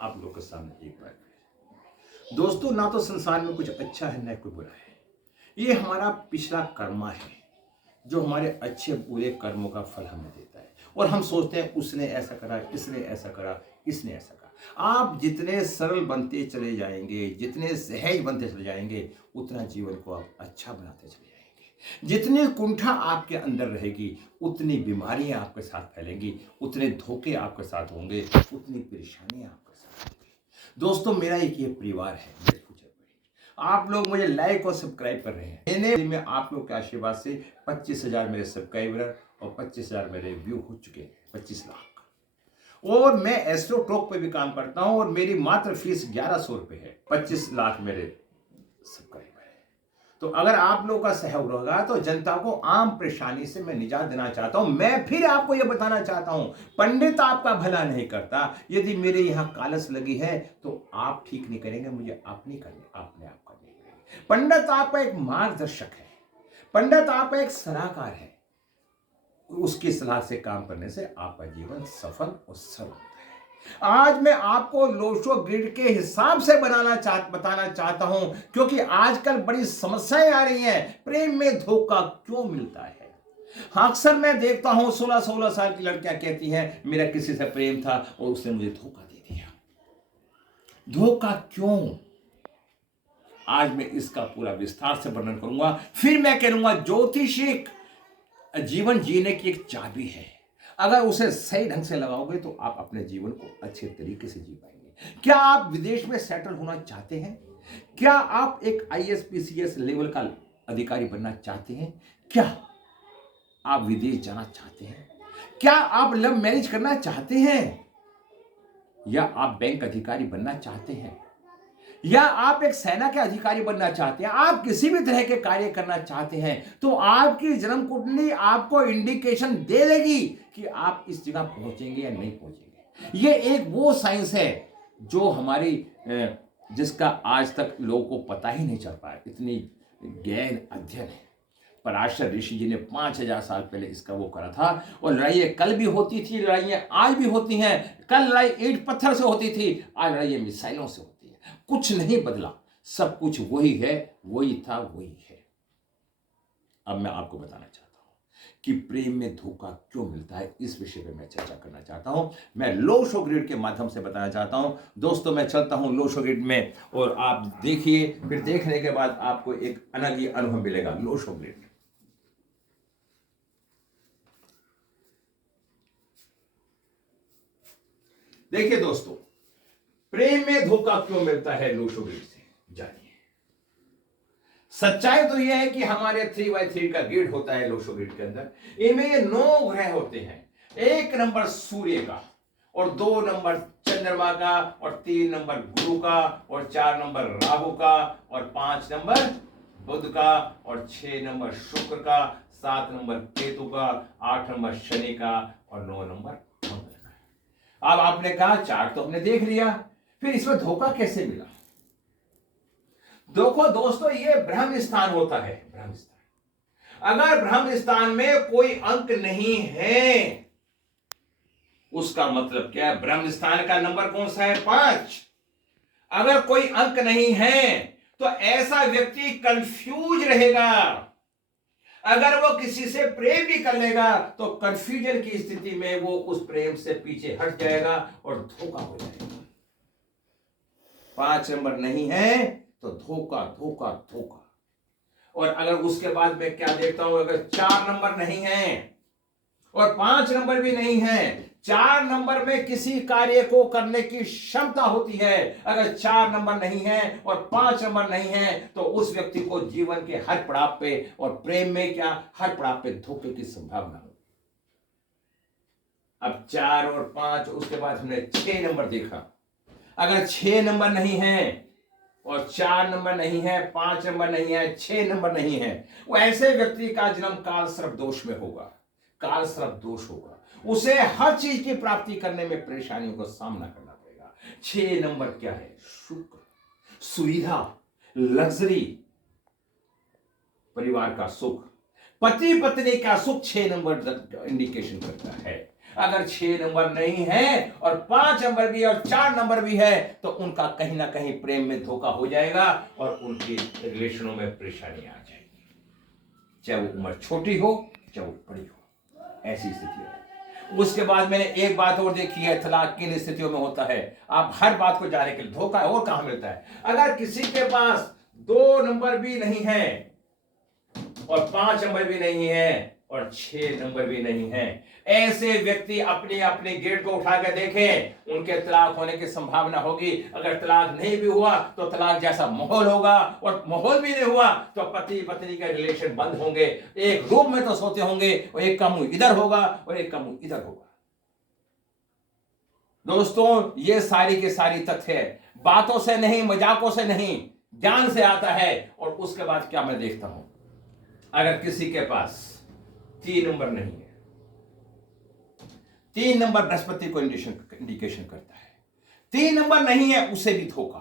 आप लोग के सामने एक बार फिर। दोस्तों, ना तो संसार में कुछ अच्छा है, ना कोई बुरा है। ये हमारा पिछला कर्मा है जो हमारे अच्छे बुरे कर्मों का फल हमें देता है। और हम सोचते हैं उसने ऐसा करा, इसने ऐसा करा, इसने ऐसा करा। आप जितने सरल बनते चले जाएंगे, जितने सहज बनते चले जाएंगे, उतना जीवन को आप अच्छा बनाते चले जाएंगे। जितनी कुंठा आपके अंदर रहेगी, उतनी बीमारियां आपके साथ फैलेंगी, उतने धोखे आपके साथ होंगे, उतनी परेशानियां आपके साथ होंगी। दोस्तों, मेरा एक ये परिवार है। आप लोग मुझे लाइक और सब्सक्राइब कर रहे हैं। मैंने में आप लोग के आशीर्वाद से 25,000 मेरे सब्सक्राइबर और 25,000 मेरे व्यू हो चुके हैं, 25 लाख। और मैं एस्ट्रो टॉक पे भी काम करता हूं और मेरी मात्र फीस 1100 रुपए है। 25 लाख मेरे सब्सक्राइबर है। तो अगर आप लोगों का सहयोग होगा तो जनता को आम परेशानी से मैं निजात देना चाहता हूं। मैं फिर आपको यह बताना चाहता हूं, पंडित आपका भला नहीं करता। यदि मेरे यहां कालस लगी है तो आप ठीक नहीं करेंगे, मुझे आप नहीं करने, आपने आप करने पड़ेंगे। पंडित आपका एक मार्गदर्शक है, पंडित आपका एक सलाहकार है। उसकी सलाह से काम करने से आपका जीवन सफल और सरल होता है। आज मैं आपको लोशो ग्रिड के हिसाब से बताना चाहता हूं, क्योंकि आजकल बड़ी समस्याएं आ रही हैं। प्रेम में धोखा क्यों मिलता है? अक्सर मैं देखता हूं 16-16 साल की लड़कियां कहती हैं मेरा किसी से प्रेम था और उसने मुझे धोखा दे दिया। धोखा क्यों? आज मैं इसका पूरा विस्तार से वर्णन करूंगा। फिर मैं कहूंगा ज्योतिषिक जीवन जीने की एक चाबी है। अगर उसे सही ढंग से लगाओगे तो आप अपने जीवन को अच्छे तरीके से जी पाएंगे। क्या आप विदेश में सेटल होना चाहते हैं? क्या आप एक IAS PCS लेवल का अधिकारी बनना चाहते हैं? क्या आप विदेश जाना चाहते हैं? क्या आप लव मैरिज करना चाहते हैं? या आप बैंक अधिकारी बनना चाहते हैं? या आप एक सेना के अधिकारी बनना चाहते हैं? आप किसी भी तरह के कार्य करना चाहते हैं तो आपकी जन्म कुंडली आपको इंडिकेशन दे देगी कि आप इस जगह पहुंचेंगे या नहीं पहुंचेंगे। ये एक वो साइंस है जो हमारी जिसका आज तक लोगों को पता ही नहीं चल पाया। इतनी गहन अध्ययन है। पराशर ऋषि जी ने 5000 साल पहले इसका वो करा था। और लड़ाइयाँ कल भी होती थी, लड़ाइयाँ आज भी होती हैं। कल लड़ाई ईंट पत्थर से होती थी, आज लड़ाइयाँ मिसाइलों से होती है। कुछ नहीं बदला, सब कुछ वही है, वही था, वही है। अब मैं आपको बताना चाहता हूं कि प्रेम में धोखा क्यों मिलता है। इस विषय पे मैं चर्चा करना चाहता हूं। मैं लोशो ग्रिड के माध्यम से बताना चाहता हूं। दोस्तों, मैं चलता हूं लोशो ग्रिड में और आप देखिए, फिर देखने के बाद आपको एक अलग ही अनुभव मिलेगा। लोशो ग्रिड देखिए दोस्तों, प्रेम में धोखा क्यों मिलता है लोशो ग्रिड से, जानिए। सच्चाई तो यह है कि हमारे 3x3 का ग्रिड होता है लोशो ग्रिड के अंदर। इनमें 9 ग्रह होते हैं। 1 नंबर सूर्य का, और 2 नंबर चंद्रमा का, और 3 नंबर गुरु का, और 4 नंबर राहु का, और 5 नंबर बुध का, और 6 नंबर शुक्र का, 7 नंबर केतु का, 8 नंबर शनि का, और 9 नंबर मंगल का। अब आपने कहा चार्ट तो हमने देख लिया, फिर इसमें धोखा कैसे मिला? देखो दोस्तों, ये ब्रह्म स्थान होता है। ब्रह्म स्थान, अगर ब्रह्म स्थान में कोई अंक नहीं है, उसका मतलब क्या है? ब्रह्म स्थान का नंबर कौन सा है? 5। अगर कोई अंक नहीं है तो ऐसा व्यक्ति कंफ्यूज रहेगा। अगर वो किसी से प्रेम भी कर लेगा तो कंफ्यूजन की स्थिति में वो उस प्रेम से पीछे हट जाएगा और धोखा हो जाएगा। 5 नंबर नहीं है तो धोखा, धोखा, धोखा। और अगर उसके बाद मैं क्या देखता हूं, अगर 4 नंबर नहीं है और 5 नंबर भी नहीं है, 4 नंबर में किसी कार्य को करने की क्षमता होती है। अगर 4 नंबर नहीं है और 5 नंबर नहीं है तो उस व्यक्ति को जीवन के हर पड़ाव पे, और प्रेम में क्या, हर पड़ाव पे धोखे की संभावना हो। अब 4 और 5, उसके बाद हमने 6 नंबर देखा। अगर 6 नंबर नहीं है और 4 नंबर नहीं है, 5 नंबर नहीं है, 6 नंबर नहीं है, वो ऐसे व्यक्ति का जन्म काल सर्प दोष में होगा। काल सर्प दोष होगा, उसे हर चीज की प्राप्ति करने में परेशानियों का सामना करना पड़ेगा। 6 नंबर क्या है? शुक्र, सुविधा, लग्जरी, परिवार का सुख, पति पत्नी का सुख 6 नंबर इंडिकेशन करता है। अगर 6 नंबर नहीं है और 5 नंबर भी और 4 नंबर भी है तो उनका कहीं ना कहीं प्रेम में धोखा हो जाएगा और उनकी रिलेशनों में परेशानी आ जाएगी, चाहे वो उम्र छोटी हो चाहे वो बड़ी हो, ऐसी स्थिति है। उसके बाद मैंने एक बात और देखी है, तलाक किन स्थितियों में होता है। आप हर बात को जाने के लिए धोखा और कहां मिलता है। अगर किसी के पास 2 नंबर भी नहीं है और 5 नंबर भी नहीं है और 6 नंबर भी नहीं है, ऐसे व्यक्ति अपने अपने गेट को उठा कर देखें, उनके तलाक होने की संभावना होगी। अगर तलाक नहीं भी हुआ तो तलाक जैसा माहौल होगा, और माहौल भी नहीं हुआ तो पति पत्नी के रिलेशन बंद होंगे, एक रूम में तो सोते होंगे और एक का मुंह इधर होगा और एक का मुंह इधर होगा। दोस्तों, ये सारी की सारी तथ्य है, बातों से नहीं, मजाकों से नहीं, ज्ञान से आता है। और उसके बाद क्या मैं देखता हूं, अगर किसी के पास 3 नंबर नहीं है, 3 नंबर बृहस्पति को इंडिकेशन करता है, 3 नंबर नहीं है उसे भी धोखा,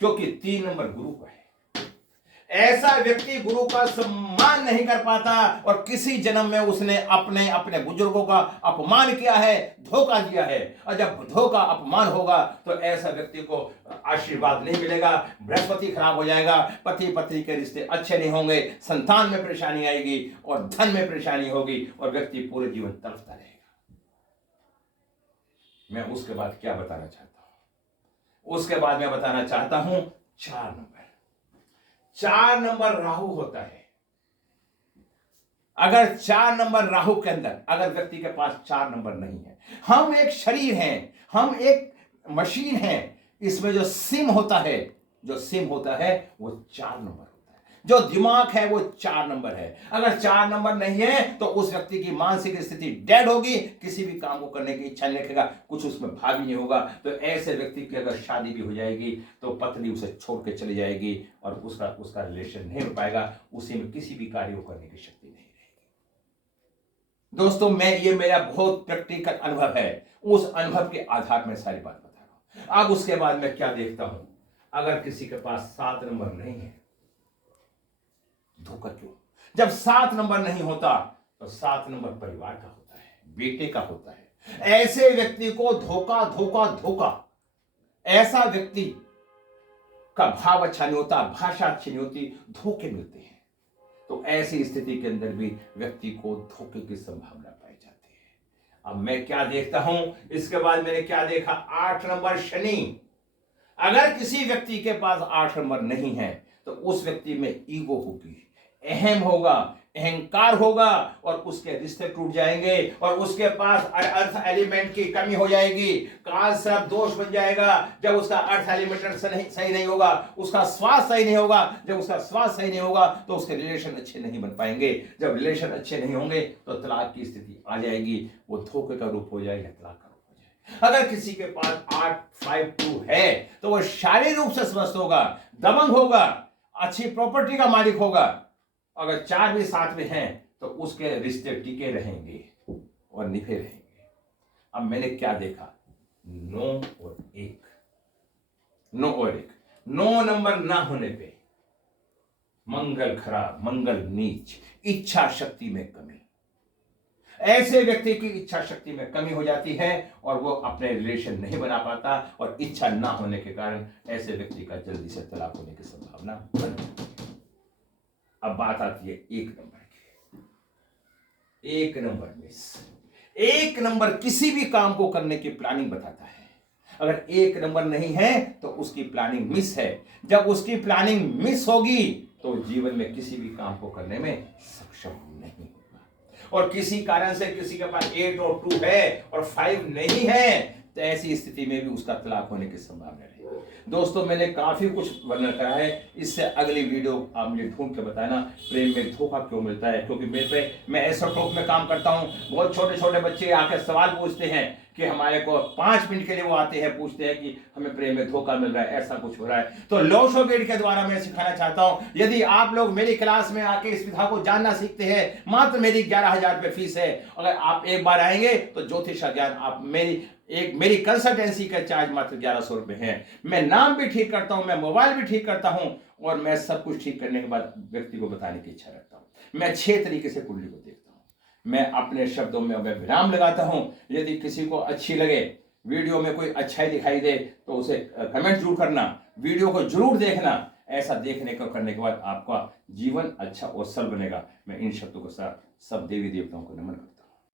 क्योंकि 3 नंबर गुरु का है। ऐसा व्यक्ति गुरु का सम्मान नहीं कर पाता और किसी जन्म में उसने अपने अपने बुजुर्गों का अपमान किया है, धोखा दिया है। और जब धोखा अपमान होगा तो ऐसा व्यक्ति को आशीर्वाद नहीं मिलेगा, बृहस्पति खराब हो जाएगा, पति पत्नी के रिश्ते अच्छे नहीं होंगे, संतान में परेशानी आएगी और धन में परेशानी होगी और व्यक्ति पूरे जीवन तड़पता रहेगा। मैं उसके बाद क्या बताना चाहता हूं, उसके बाद मैं बताना चाहता हूं 4 नंबर। 4 नंबर राहु होता है। अगर 4 नंबर राहु के अंदर अगर व्यक्ति के पास 4 नंबर नहीं है, हम एक शरीर हैं, हम एक मशीन हैं, इसमें जो सिम होता है वो 4 नंबर होता है। जो दिमाग है वो 4 नंबर है। अगर 4 नंबर नहीं है तो उस व्यक्ति की मानसिक स्थिति डेड होगी, किसी भी काम को करने की इच्छा नहीं रखेगा, कुछ उसमें भाव ही नहीं होगा। तो ऐसे व्यक्ति की अगर शादी भी हो जाएगी तो पत्नी उसे छोड़ के चली जाएगी और उसका रिलेशन नहीं हो पाएगा, उसी में किसी भी कार्य को करने की शक्ति नहीं रहेगी। दोस्तों, ये मेरा बहुत प्रैक्टिकल अनुभव है, उस अनुभव के आधार में सारी बात बता रहा हूं। अब उसके बाद मैं क्या देखता हूं, अगर किसी के पास 7 नंबर नहीं है, धोखा क्यों? जब 7 नंबर नहीं होता तो 7 नंबर परिवार का होता है, बेटे का होता है। ऐसे व्यक्ति को धोखा धोखा धोखा, ऐसा व्यक्ति का भाव अच्छा नहीं होता, भाषा अच्छी नहीं होती, धोखे मिलते हैं। तो ऐसी स्थिति के अंदर भी व्यक्ति को धोखे की संभावना पाई जाती है। अब मैं क्या देखता हूं, इसके बाद मैंने क्या देखा, 8 नंबर शनि। अगर किसी व्यक्ति के पास 8 नंबर नहीं है तो उस व्यक्ति में ईगो होगी, अहम होगा, अहंकार होगा और उसके रिश्ते टूट जाएंगे और उसके पास अर्थ एलिमेंट की कमी हो जाएगी, काल सर्प दोष बन जाएगा। जब उसका अर्थ एलिमेंट सही नहीं होगा, उसका स्वास्थ्य सही नहीं होगा, जब उसका स्वास्थ्य सही नहीं होगा तो उसके रिलेशन अच्छे नहीं बन पाएंगे। जब रिलेशन अच्छे नहीं होंगे तो तलाक की स्थिति आ जाएगी, वो धोखे का रूप हो जाएगा, तलाक का रूप हो जाएगा। अगर किसी के पास 852 है तो वो शारीरिक रूप से स्वस्थ होगा, दबंग होगा, अच्छी प्रॉपर्टी का मालिक होगा। अगर 4 भी साथ में हैं तो उसके रिश्ते टिके रहेंगे और निभे रहेंगे। अब मैंने क्या देखा, 9 और 1, 9 और 1, 9 नंबर ना होने पे मंगल खराब, मंगल नीच, इच्छा शक्ति में कमी। ऐसे व्यक्ति की इच्छा शक्ति में कमी हो जाती है और वो अपने रिलेशन नहीं बना पाता और इच्छा ना होने के कारण ऐसे व्यक्ति का जल्दी से तलाक होने की संभावना बन जाती है। अब बात आती है 1 नंबर की। 1 नंबर मिस। 1 नंबर किसी भी काम को करने की प्लानिंग बताता है। अगर 1 नंबर नहीं है तो उसकी प्लानिंग मिस है। जब उसकी प्लानिंग मिस होगी तो जीवन में किसी भी काम को करने में सक्षम नहीं होगा। और किसी कारण से किसी के पास 8 और 2 है और 5 नहीं है तो ऐसी स्थिति में भी उसका तलाक होने की संभावना रहेगी। दोस्तों, मैंने काफी कुछ वर्णन करा है, इससे अगली वीडियो आप मुझे ढूंढ के बताना प्रेम में धोखा क्यों मिलता है। क्योंकि मैं ऐसा टॉक में काम करता हूं, बहुत छोटे छोटे बच्चे आकर सवाल पूछते हैं कि हमारे को 5 मिनट के लिए वो आते हैं, पूछते हैं कि हमें प्रेम में धोखा मिल रहा है, ऐसा कुछ हो रहा है। तो लोशो गेट के द्वारा मैं सिखाना चाहता हूं, यदि आप लोग मेरी क्लास में आके इस विधा को जानना सीखते हैं, मात्र मेरी 11,000 रुपये फीस है। अगर आप एक बार आएंगे तो ज्योतिष ज्ञान आप मेरी कंसल्टेंसी का चार्ज मात्र 1100 रुपये है। मैं नाम भी ठीक करता हूं, मैं मोबाइल भी ठीक करता हूं और मैं सब कुछ ठीक करने के बाद व्यक्ति को बताने की इच्छा रखता हूं। मैं 6 तरीके से कुंडली को देखता हूं। मैं अपने शब्दों में अब विराम लगाता हूं। यदि किसी को अच्छी लगे, वीडियो में कोई अच्छाई दिखाई दे, तो उसे कमेंट जरूर करना, वीडियो को जरूर देखना। ऐसा देखने को करने के बाद आपका जीवन अच्छा और सरल बनेगा। मैं इन शब्दों के साथ सब देवी देवताओं को नमन करता हूं।